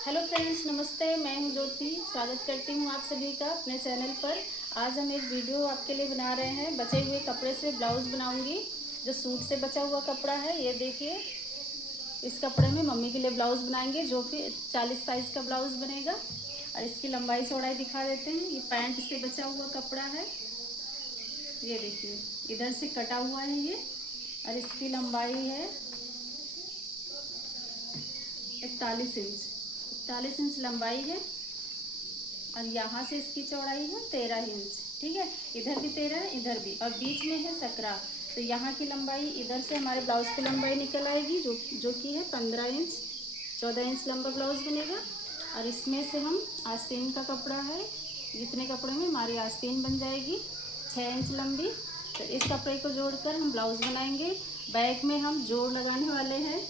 Hello friends, नमस्ते। मैं हूं ज्योति। स्वागत करती हूं आप सभी का अपने चैनल पर। आज हम एक वीडियो आपके लिए बना रहे हैं। बचे हुए कपड़े से ब्लाउज बनाऊंगी, जो सूट से बचा हुआ कपड़ा है। ये देखिए, इस कपड़े में मम्मी के लिए ब्लाउज बनाएंगे, जो कि 40 साइज़ का ब्लाउज बनेगा। और इसकी लंबाई चौड़ाई दिखा देते हैं। ये पैंट से बचा हुआ कपड़ा है। ये देखिए, इधर से कटा हुआ है ये। और इसकी लंबाई है 41 इंच। 41 इंच लंबाई है। और यहाँ से इसकी चौड़ाई है 13 इंच। ठीक है, इधर भी 13 है, इधर भी, और बीच में है सकरा। तो यहाँ की लंबाई, इधर से हमारे ब्लाउज की लंबाई निकल आएगी, जो कि है 15 इंच। 14 इंच लंबा ब्लाउज बनेगा। और इसमें से हम आस्तीन का कपड़ा है, इतने कपड़े में हमारी आस्तीन बन जाएगी 6 इंच लंबी। तो इस कपड़े को जोड़कर हम ब्लाउज बनाएंगे। बैक में हम जोड़ लगाने वाले हैं,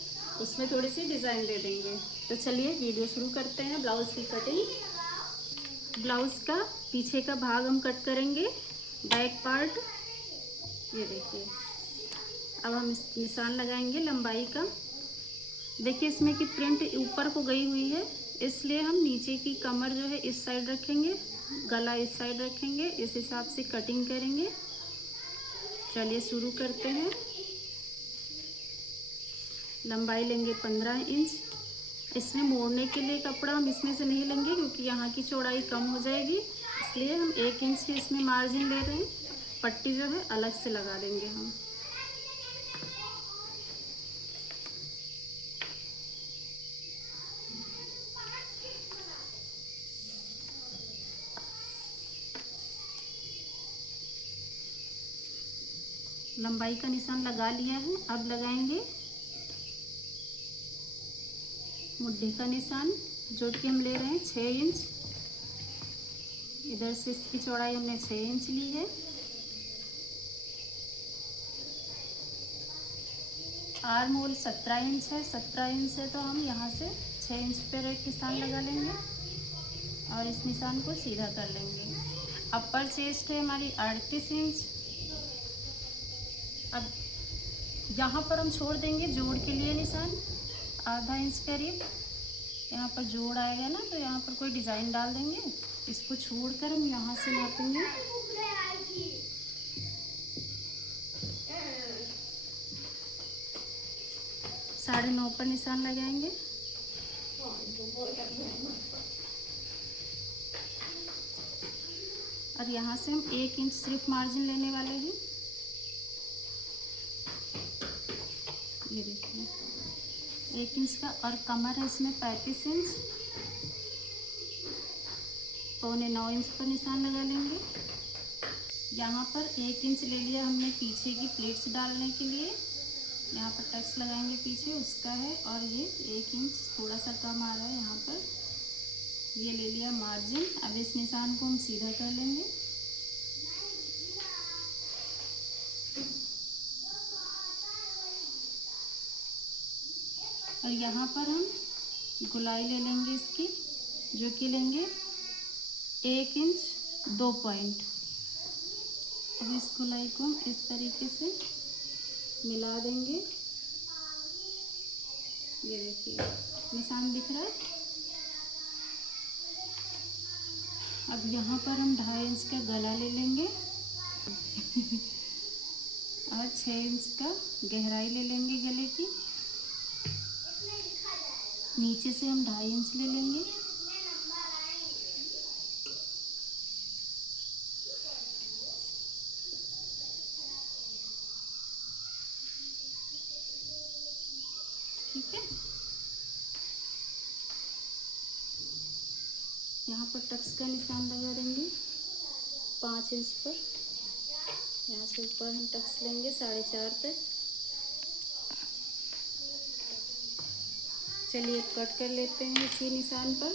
उसमें थोड़ी सी डिज़ाइन दे देंगे। तो चलिए वीडियो शुरू करते हैं। ब्लाउज की कटिंग। ब्लाउज का पीछे का भाग हम कट करेंगे, बैक पार्ट। ये देखिए, अब हम इस निशान लगाएंगे लंबाई का। देखिए, इसमें की प्रिंट ऊपर को गई हुई है, इसलिए हम नीचे की कमर जो है इस साइड रखेंगे, गला इस साइड रखेंगे। इस हिसाब से कटिंग करेंगे। चलिए शुरू करते हैं। लंबाई लेंगे 15 इंच। इसमें मोड़ने के लिए कपड़ा हम इसमें से नहीं लेंगे, क्योंकि यहाँ की चौड़ाई कम हो जाएगी, इसलिए हम 1 इंच ही इसमें मार्जिन ले रहे हैं। पट्टी जो है अलग से लगा देंगे हम। लंबाई का निशान लगा लिया है। अब लगाएंगे मुड्ढे का निशान, जो कि हम ले रहे हैं 6 इंच। इधर से इसकी चौड़ाई हमने 6 इंच ली है। आर्म होल 17 इंच है। 17 इंच है, तो हम यहाँ से 6 इंच पर एक निशान लगा लेंगे और इस निशान को सीधा कर लेंगे। अपर चेस्ट है हमारी 38 इंच। अब यहाँ पर हम छोड़ देंगे जोड़ के लिए निशान, आधा इंच करीब। यहाँ पर जोड़ आएगा ना, तो यहाँ पर कोई डिज़ाइन डाल देंगे। इसको छोड़कर हम यहाँ से नापेंगे 9.5 पर निशान लगाएंगे। और यहाँ से हम 1 इंच सिर्फ मार्जिन लेने वाले हैं। ये देखिए, 1 इंच का। और कमर है इसमें 35 इंच। 8.25 इंच पर निशान लगा लेंगे। यहाँ पर 1 इंच ले लिया हमने पीछे की प्लेट्स डालने के लिए। यहाँ पर टक्स लगाएंगे पीछे, उसका है। और ये 1 इंच थोड़ा सा कम आ रहा है यहाँ पर, ये ले लिया मार्जिन। अब इस निशान को हम सीधा कर लेंगे। और यहाँ पर हम गोलाई ले लेंगे इसकी, जो कि लेंगे 1 इंच 2 पॉइंट। अब इस गोलाई को हम इस तरीके से मिला देंगे। ये देखिए, निशान दिख रहा है। अब यहाँ पर हम 2.5 इंच का गला ले लेंगे और 6 इंच का गहराई ले लेंगे गले की। नीचे से हम 2.5 इंच ले लेंगे। ठीक है, यहाँ पर टक्स का निशान लगा देंगे 5 इंच पर। यहाँ से ऊपर हम टक्स लेंगे 4.5 तक। चलिए कट कर लेते हैं इसी निशान पर।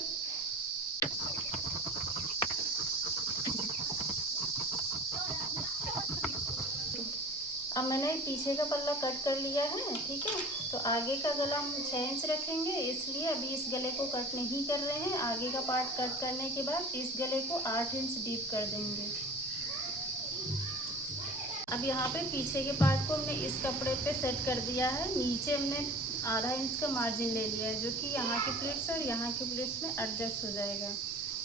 अब मैंने पीछे का पल्ला कट कर लिया है। ठीक है, तो आगे का गला हम 6 इंच रखेंगे, इसलिए अभी इस गले को कट नहीं कर रहे हैं। आगे का पार्ट कट करने के बाद इस गले को 8 इंच डीप कर देंगे। अब यहाँ पे पीछे के पार्ट को हमने इस कपड़े पे सेट कर दिया है। नीचे हमने आधा इंच का मार्जिन ले लिया है, जो कि यहाँ की प्लेट्स और यहाँ की प्लेट्स में एडजस्ट हो जाएगा,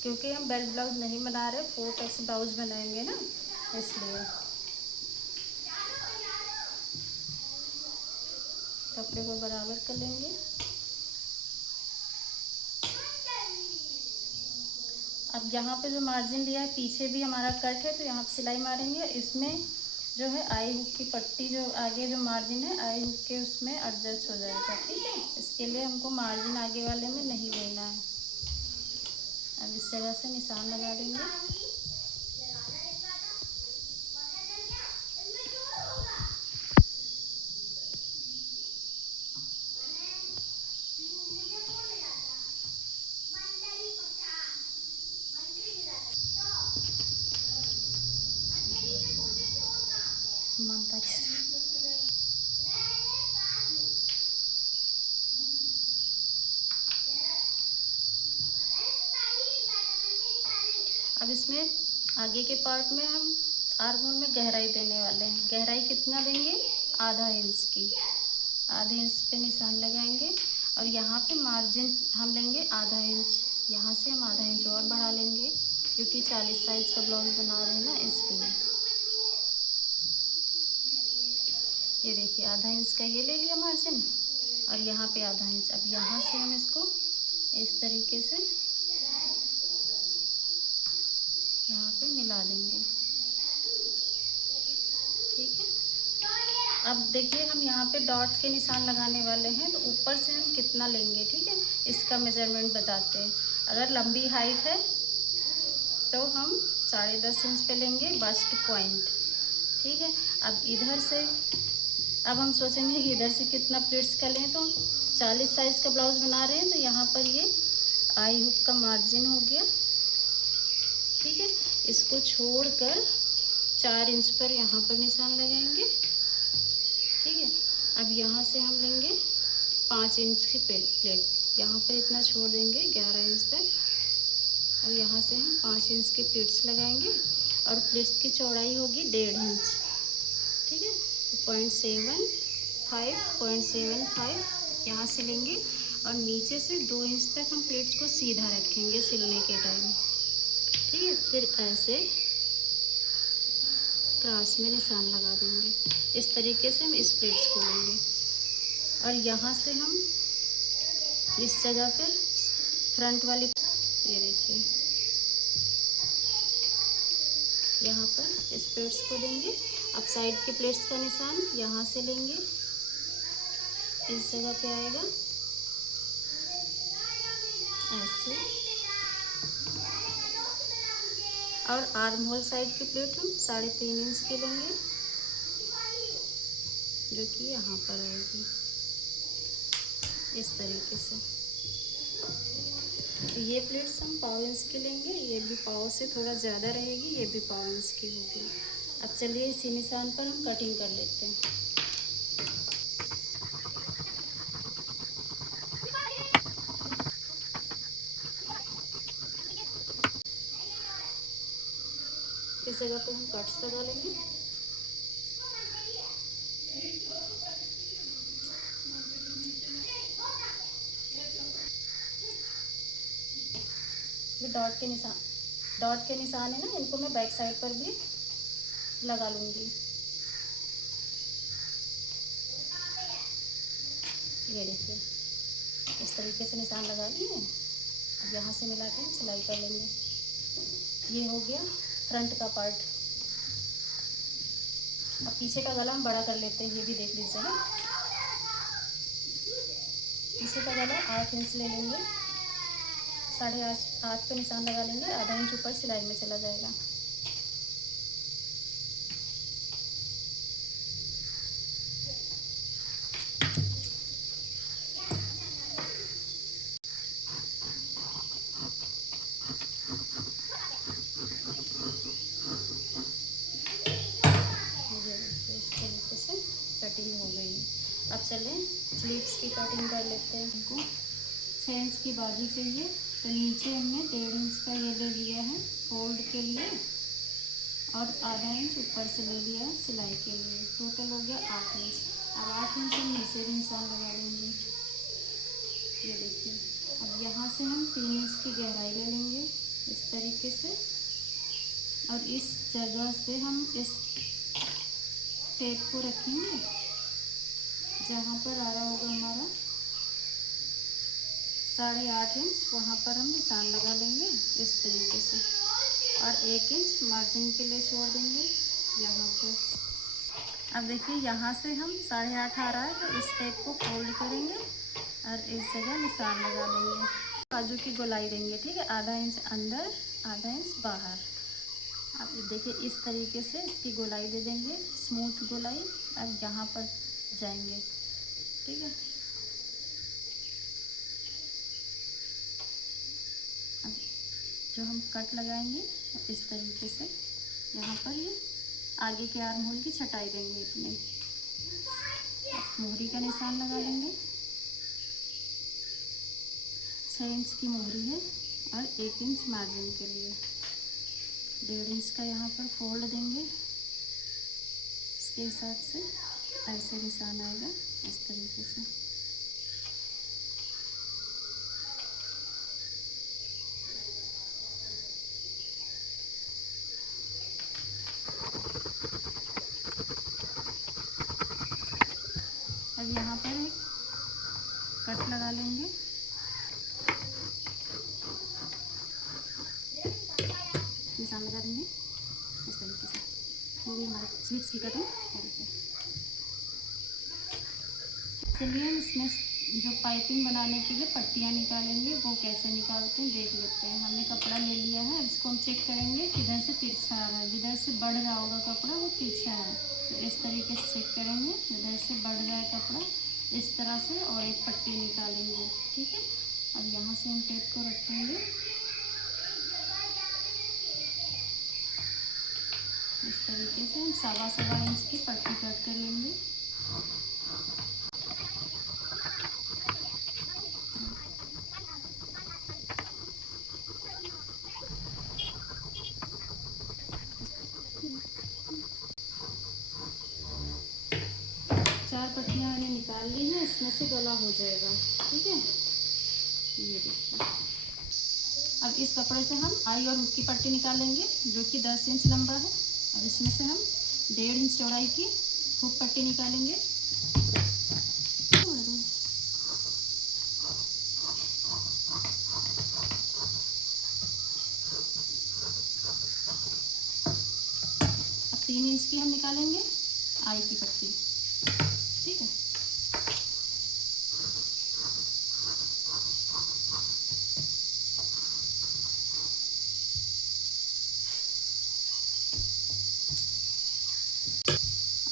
क्योंकि हम बेल्ट ब्लाउज नहीं बना रहे, 4 टक्स ब्लाउज बनाएंगे ना, इसलिए। कपड़े को बराबर कर लेंगे। अब यहाँ पे जो मार्जिन लिया है, पीछे भी हमारा कट है, तो यहाँ पे सिलाई मारेंगे। इसमें जो है आई हुक की पट्टी, जो आगे जो मार्जिन है आई हुक के, उसमें एडजस्ट हो जाएगा, ठीक है। इसके लिए हमको मार्जिन आगे वाले में नहीं लेना है। अब इस जगह से निशान लगा देंगे। अब इसमें आगे के पार्ट में हम आर्म होल में गहराई देने वाले हैं। गहराई कितना देंगे? आधा इंच की। आधे इंच पे निशान लगाएंगे और यहाँ पे मार्जिन हम लेंगे आधा इंच। यहाँ से हम आधा इंच और बढ़ा लेंगे, क्योंकि 40 साइज का ब्लाउज बना रहे हैं ना, इसलिए। ये देखिए, आधा इंच का ये ले लिया मार्जिन और यहाँ पे आधा इंच। अब यहाँ से हम इसको इस तरीके से यहाँ पे मिला देंगे, ठीक है। अब देखिए, हम यहाँ पे डॉट के निशान लगाने वाले हैं, तो ऊपर से हम कितना लेंगे, ठीक है, इसका मेजरमेंट बताते हैं। अगर लंबी हाइट है तो हम 10.5 इंच पे लेंगे बस्ट पॉइंट, ठीक है। अब इधर से, अब हम सोचेंगे कि इधर से कितना प्लीट्स का लें, तो 40 साइज़ का ब्लाउज बना रहे हैं, तो यहाँ पर ये आई हुक का मार्जिन हो गया, ठीक है। इसको छोड़कर 4 इंच पर यहाँ पर निशान लगाएंगे, ठीक है। अब यहाँ से हम लेंगे 5 इंच की प्लेट, यहाँ पर इतना छोड़ देंगे 11 इंच तक। अब यहाँ से हम 5 इंच के प्लेट्स लगाएंगे और प्लेट्स की चौड़ाई होगी 1.5 इंच, ठीक है। 0.75 यहाँ से लेंगे और नीचे से 2 इंच तक हम प्लेट्स को सीधा रखेंगे सिलने के टाइम, ठीक है। फिर ऐसे क्रॉस में निशान लगा देंगे। इस तरीके से हम इस प्लेट्स को लेंगे और यहाँ से हम इस जगह पर फ्रंट वाली, ये देखिए, यहाँ पर इस प्लेट्स को देंगे। अब साइड के प्लेट्स का निशान यहाँ से लेंगे, इस जगह पे आएगा ऐसे। और आर्म होल साइड की प्लेट हम 3.5 इंच की लेंगे, जो कि यहाँ पर आएगी इस तरीके से। तो ये प्लेट्स हम 1.5 इंच की लेंगे, ये भी 1.5 से थोड़ा ज़्यादा रहेगी, ये भी 1.5 इंच की होगी। अब चलिए इसी निशान पर हम कटिंग कर लेते हैं। इस जगह पे हम कट्स लगा लेंगे। ये डॉट के निशान है ना, इनको मैं बैक साइड पर भी लगा लूँगी। ये देखिए, इस तरीके से निशान लगा लिए। अब यहाँ से मिला के सिलाई कर लेंगे। ये हो गया फ्रंट का पार्ट। अब पीछे का गला हम बड़ा कर लेते हैं, ये भी देख लीजिए ना। पीछे का गला 8 इंच ले लेंगे, 8.5 पे निशान लगा लेंगे, आधा इंच ऊपर सिलाई में चला जाएगा। कटिंग हो गई। अब चलें स्लीव्स की कटिंग कर लेते हैं। हमको 6 इंच की बाजू चाहिए, तो नीचे हमने 1.5 इंच का ये ले लिया है फोल्ड के लिए और आधा इंच ऊपर से ले लिया है सिलाई के लिए। टोटल हो गया 8 इंच। अब 8 इंच हम नीचे भी निशान लगा लेंगे। ये देखिए, अब यहाँ से हम 3 इंच की गहराई ले लेंगे इस तरीके से, और इस जगह से हम इस टेप को रखेंगे जहाँ पर आ रहा होगा हमारा 8.5 इंच, वहाँ पर हम निशान लगा लेंगे इस तरीके से, और 1 इंच मार्जिन के लिए छोड़ देंगे यहाँ पर। अब देखिए यहाँ से हम 8.5 आ रहा है, तो इस टेप को फोल्ड करेंगे और इस जगह निशान लगा लेंगे। बाजू की गोलाई देंगे, ठीक है, आधा इंच अंदर आधा इंच बाहर। अब देखिए इस तरीके से इसकी गोलाई दे देंगे, स्मूथ गोलाई। अब यहाँ पर जाएंगे, ठीक है। अब जो हम कट लगाएंगे इस तरीके से, यहाँ पर ये आगे के आर्म होल की छटाई देंगे इतने। मोहरी का निशान लगा लेंगे, 6 इंच की मोहरी है, और 1 इंच मार्जिन के लिए 1.5 इंच का यहाँ पर फोल्ड देंगे। इसके हिसाब से ऐसे निशान आएगा इस तरीके से। अब यहाँ पर एक कट लगा लेंगे, निशान लगा देंगे इस तरीके से। ये हमारा स्लीव्स की कटिंग है। चलिए हम इसमें जो पाइपिंग बनाने के लिए पट्टियाँ निकालेंगे वो कैसे निकालते हैं देख लेते हैं। हमने कपड़ा ले लिया है, इसको हम चेक करेंगे किधर से तिरछा आ रहा है। जिधर से बढ़ रहा होगा कपड़ा वो तिरछा है, तो इस तरीके से चेक करेंगे। जिधर से बढ़ रहा है कपड़ा इस तरह से, और एक पट्टी निकालेंगे, ठीक है। अब यहाँ से हम टेप को रखेंगे इस तरीके से। हम 1.25 इंच की पट्टी कट कर लेंगे। चार पट्टियाँ मैंने निकाल ली हैं, इसमें से गला हो जाएगा, ठीक है। ये देखिए, अब इस कपड़े से हम आई और हुक की पट्टी निकालेंगे जो कि 10 इंच लंबा है। अब इसमें से हम 1.5 इंच चौड़ाई की हुक पट्टी निकालेंगे। अब 3 इंच की हम निकालेंगे आई की पट्टी, ठीक है।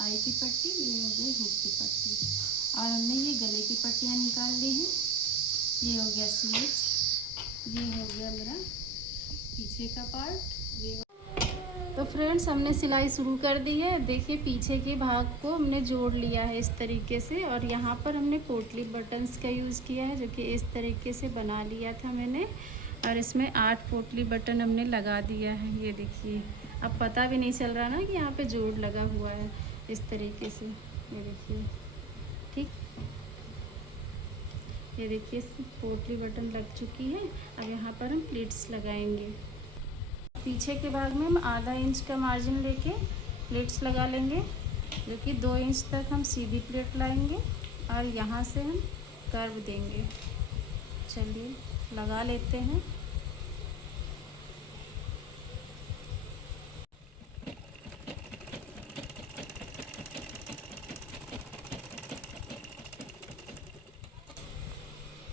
आई की पट्टी, ये हो गई हुक की पट्टी, और हमने ये गले की पट्टियाँ निकाल ली हैं। ये हो गया स्लीव्स, ये हो गया मेरा पीछे का पार्ट। ये तो फ्रेंड्स हमने सिलाई शुरू कर दी है। देखिए पीछे के भाग को हमने जोड़ लिया है इस तरीके से, और यहाँ पर हमने पोटली बटन्स का यूज़ किया है जो कि इस तरीके से बना लिया था मैंने, और इसमें 8 पोटली बटन हमने लगा दिया है। ये देखिए, अब पता भी नहीं चल रहा ना कि यहाँ पे जोड़ लगा हुआ है इस तरीके से। ये देखिए, ठीक, ये देखिए पोटली बटन लग चुकी है। अब यहाँ पर हम प्लीट्स लगाएंगे। पीछे के भाग में हम आधा इंच का मार्जिन लेके प्लेट्स लगा लेंगे, जो कि 2 इंच तक हम सीधी प्लेट लाएंगे, और यहाँ से हम कर्व देंगे। चलिए लगा लेते हैं।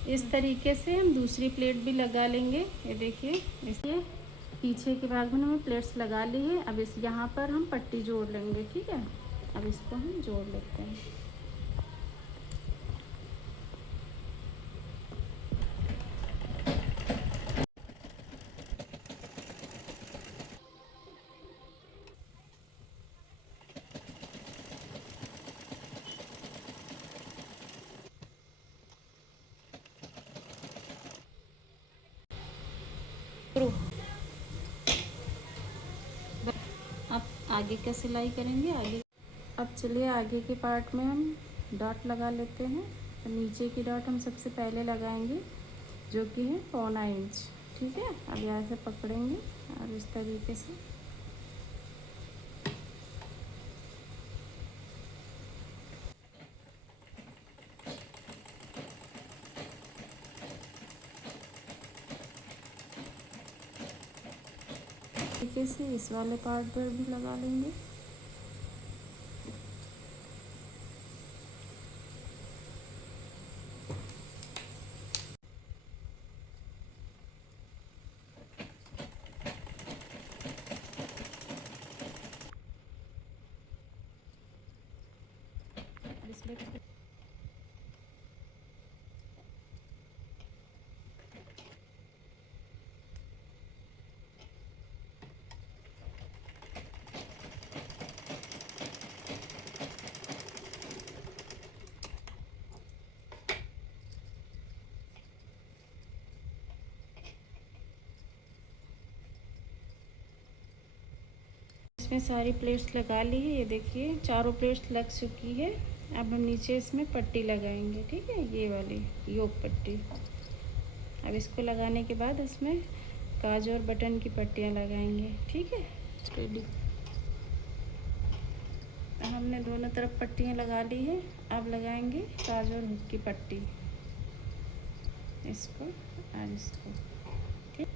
इस तरीके से हम दूसरी प्लेट भी लगा लेंगे। ये देखिए, इसलिए पीछे के भाग में हमें प्लेट्स लगा ली है। अब इस यहाँ पर हम पट्टी जोड़ लेंगे, ठीक है। अब इसको हम जोड़ लेते हैं। अब आगे का सिलाई करेंगे आगे। अब चलिए आगे के पार्ट में हम डॉट लगा लेते हैं। तो नीचे की डॉट हम सबसे पहले लगाएंगे, जो कि है 1.25 इंच। ठीक है, अब यहाँ से पकड़ेंगे और इस तरीके से इस वाले पार्ट पर भी लगा लेंगे। इसमें सारी प्लेट्स लगा ली है। ये देखिए चारों प्लेट्स लग चुकी है। अब हम नीचे इसमें पट्टी लगाएंगे। ठीक है, ये वाली योग पट्टी। अब इसको लगाने के बाद इसमें काज और बटन की पट्टियाँ लगाएंगे। ठीक है, रेडी। हमने दोनों तरफ पट्टियाँ लगा ली है। अब लगाएंगे काज और हुक की पट्टी, इसको और इसको। ठीक,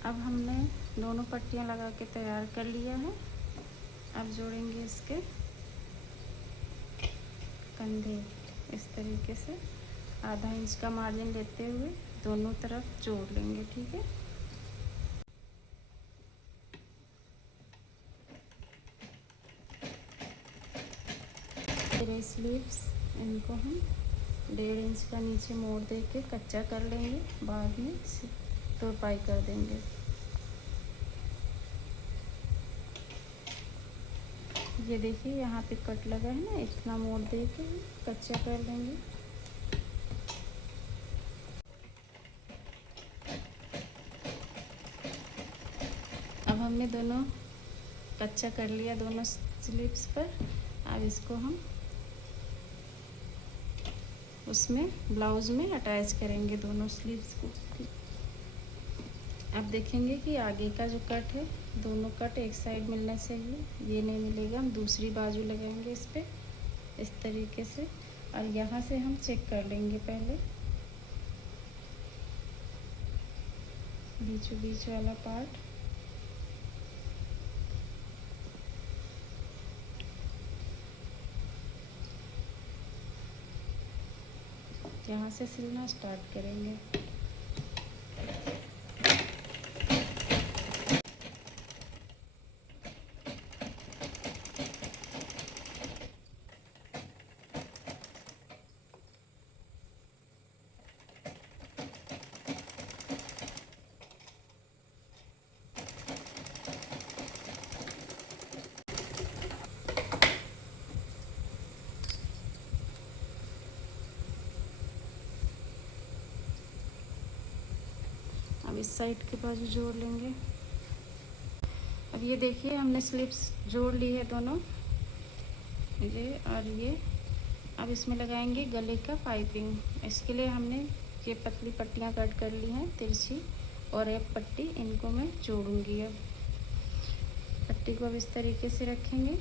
अब हमने दोनों पट्टियाँ लगा के तैयार कर लिया है। अब जोड़ेंगे इसके कंधे इस तरीके से, आधा इंच का मार्जिन लेते हुए दोनों तरफ जोड़ लेंगे। ठीक है, तेरे स्लीव्स इनको हम 1.5 इंच का नीचे मोड़ दे के कच्चा कर लेंगे, बाद में तुरपाई कर देंगे। ये देखिए यहाँ पे कट लगा है ना, इतना मोड़ दे के कच्चा कर लेंगे। अब हमने दोनों कच्चा कर लिया दोनों स्लीव्स पर। अब इसको हम उसमें ब्लाउज में अटैच करेंगे दोनों स्लीव्स को। अब देखेंगे कि आगे का जो कट है, दोनों कट एक साइड मिलना चाहिए, ये नहीं मिलेगा। हम दूसरी बाजू लगाएंगे इस पे इस तरीके से, और यहाँ से हम चेक कर लेंगे पहले बीचों बीच वाला पार्ट। यहाँ से सिलना स्टार्ट करेंगे। अब इस साइड के बाजू जोड़ लेंगे। अब ये देखिए हमने स्लिप्स जोड़ ली है दोनों, ये और ये। अब इसमें लगाएंगे गले का पाइपिंग। इसके लिए हमने ये पतली पट्टियाँ कट कर ली हैं तिरछी, और एक पट्टी इनको मैं जोड़ूंगी। अब पट्टी को अब इस तरीके से रखेंगे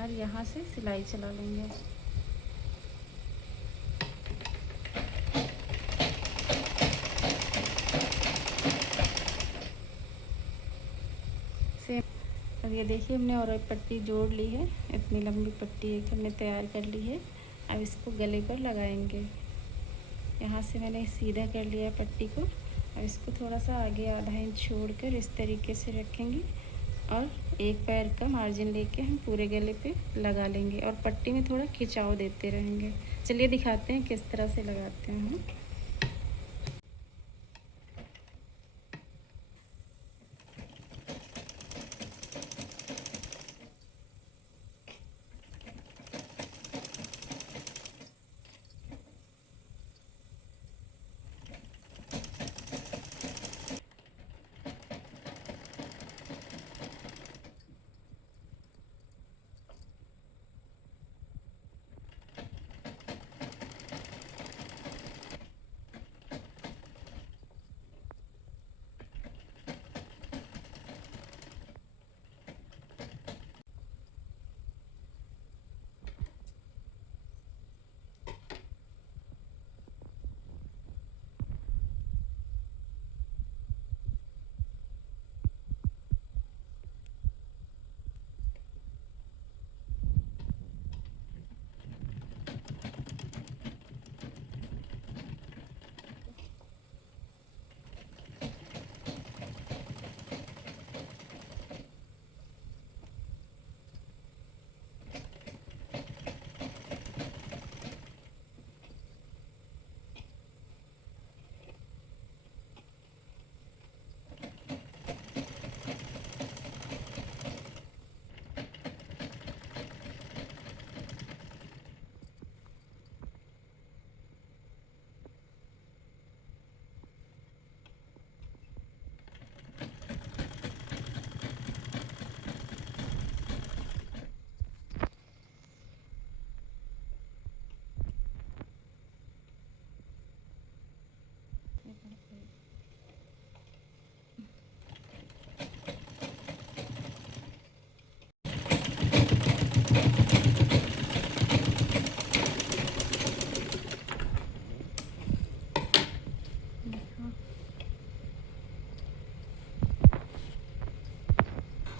और यहाँ से सिलाई चला लेंगे। सेम। अब ये देखिए हमने और एक पट्टी जोड़ ली है, इतनी लंबी पट्टी एक हमने तैयार कर ली है। अब इसको गले पर लगाएंगे। यहाँ से मैंने सीधा कर लिया पट्टी को। अब इसको थोड़ा सा आगे आधा इंच छोड़कर इस तरीके से रखेंगे और एक पैर का मार्जिन लेके हम पूरे गले पे लगा लेंगे और पट्टी में थोड़ा खिंचाव देते रहेंगे। चलिए दिखाते हैं किस तरह से लगाते हैं हम।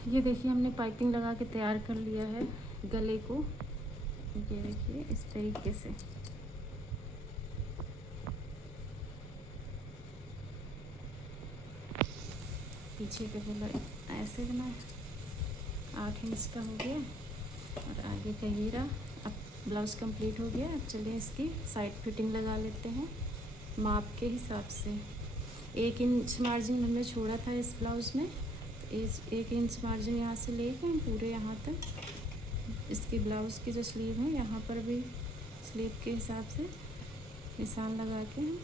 ये देखिए हमने पाइपिंग लगा के तैयार कर लिया है गले को। ये देखिए इस तरीके से। पीछे का गला ऐसे बना, 8 इंच का हो गया और आगे का ये रहा। अब ब्लाउज़ कंप्लीट हो गया। अब चलिए इसकी साइड फिटिंग लगा लेते हैं माप के हिसाब से। 1 इंच मार्जिन हमने छोड़ा था इस ब्लाउज़ में, तो 1 इंच मार्जिन यहाँ से लेके हम पूरे यहाँ तक इसकी ब्लाउज़ की जो स्लीव है यहाँ पर भी स्लीव के हिसाब से निशान लगा के हम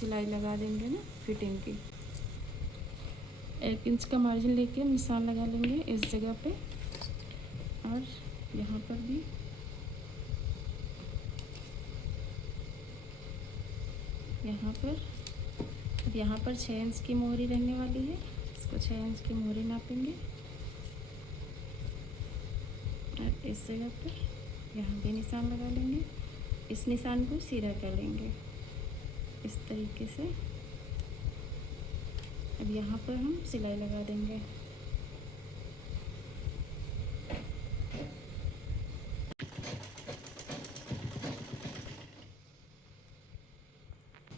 सिलाई लगा देंगे ना फिटिंग की। 1 इंच का मार्जिन लेके निशान लगा लेंगे इस जगह पे और यहाँ पर भी। यहाँ पर अब यहाँ पर 6 इंच की मोहरी रहने वाली है, इसको 6 इंच की मोहरी नापेंगे और इस जगह पर यहाँ भी निशान लगा लेंगे। इस निशान को सीधा कर लेंगे इस तरीके से। अब यहाँ पर हम सिलाई लगा देंगे।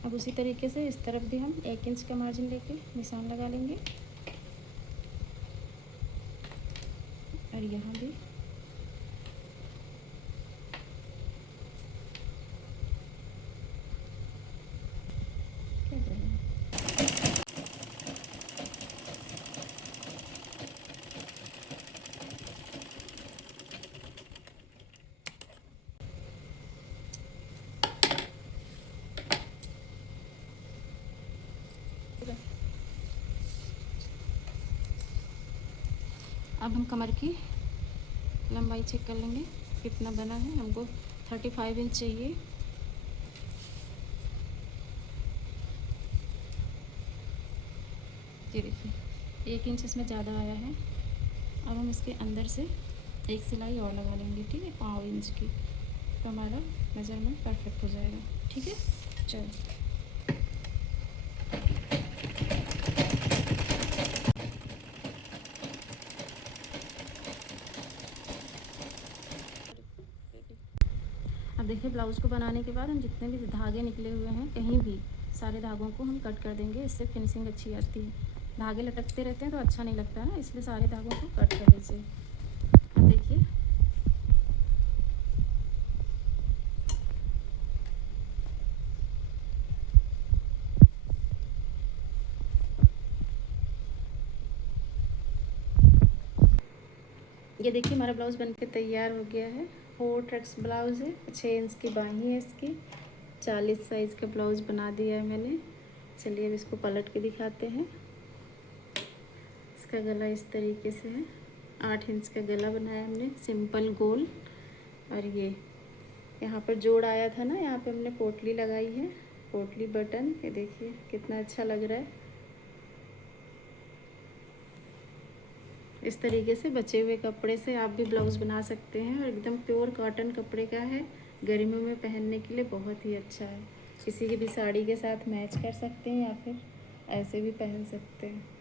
अब उसी तरीके से इस तरफ भी हम 1 इंच का मार्जिन लेके निशान लगा लेंगे और यहाँ भी अब हम कमर की लंबाई चेक कर लेंगे कितना बना है। हमको 35 इंच चाहिए। ये देखिए 1 इंच इसमें ज़्यादा आया है। अब हम इसके अंदर से एक सिलाई और लगा लेंगे, ठीक है, 1/2 इंच की, तो हमारा मेजरमेंट परफेक्ट हो जाएगा। ठीक है, चलो। अब देखिए ब्लाउज़ को बनाने के बाद हम जितने भी धागे निकले हुए हैं कहीं भी, सारे धागों को हम कट कर देंगे। इससे फिनिशिंग अच्छी आती है। धागे लटकते रहते हैं तो अच्छा नहीं लगता ना, इसलिए सारे धागों को कट कर लीजिए। अब देखिए ये देखिए हमारा ब्लाउज़ बनके तैयार हो गया है। 4 ट्रक्स ब्लाउज़ है, 6 इंच की बाही है इसकी, 40 साइज़ का ब्लाउज़ बना दिया है मैंने। चलिए अब इसको पलट के दिखाते हैं। इसका गला इस तरीके से है, 8 इंच का गला बनाया हमने, सिंपल गोल। और ये यहाँ पर जोड़ आया था ना, यहाँ पे हमने पोटली लगाई है, पोटली बटन। ये देखिए कितना अच्छा लग रहा है। इस तरीके से बचे हुए कपड़े से आप भी ब्लाउज़ बना सकते हैं, और एकदम प्योर कॉटन कपड़े का है। गर्मियों में पहनने के लिए बहुत ही अच्छा है। किसी की भी साड़ी के साथ मैच कर सकते हैं या फिर ऐसे भी पहन सकते हैं।